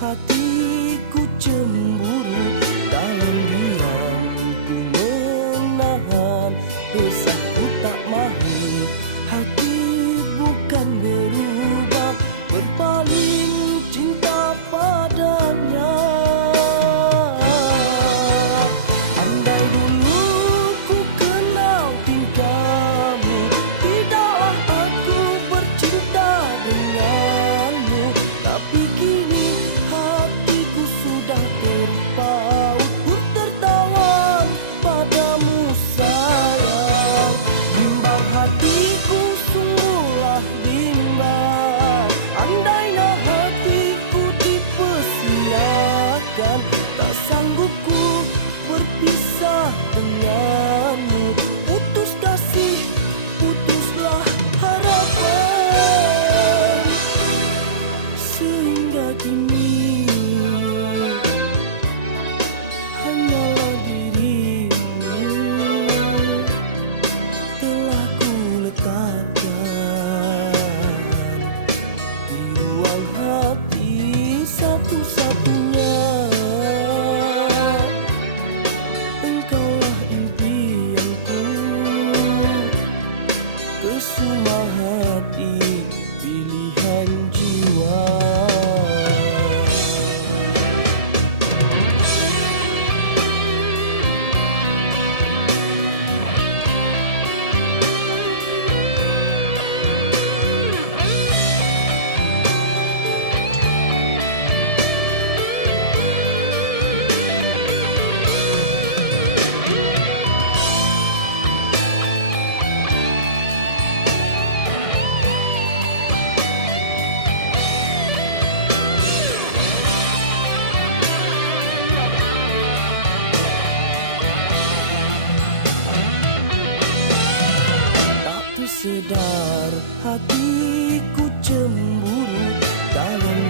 hatiku cemburu, dalam diam ku menahan desahku tak mahu. Hati bukan berubah, berpaling cinta padanya. Andai dulu ku kenal tingkahmu, tidaklah aku bercinta denganmu. Tapi kini hatiku sudah terpaut, ku tertawan padamu sayang. Bimbang hatiku sungguhlah bimbang, andainya hatiku dipersiakan, tak sanggup ku berpisah denganmu. Putus kasih, putuslah harapan, sehingga kini hanyalah dirimu telah ku letakkan di ruang hati satu-satunya. Engkaulah impianku, kesuma hati, pilihan jiwa. Sedar hatiku cemburu, dalam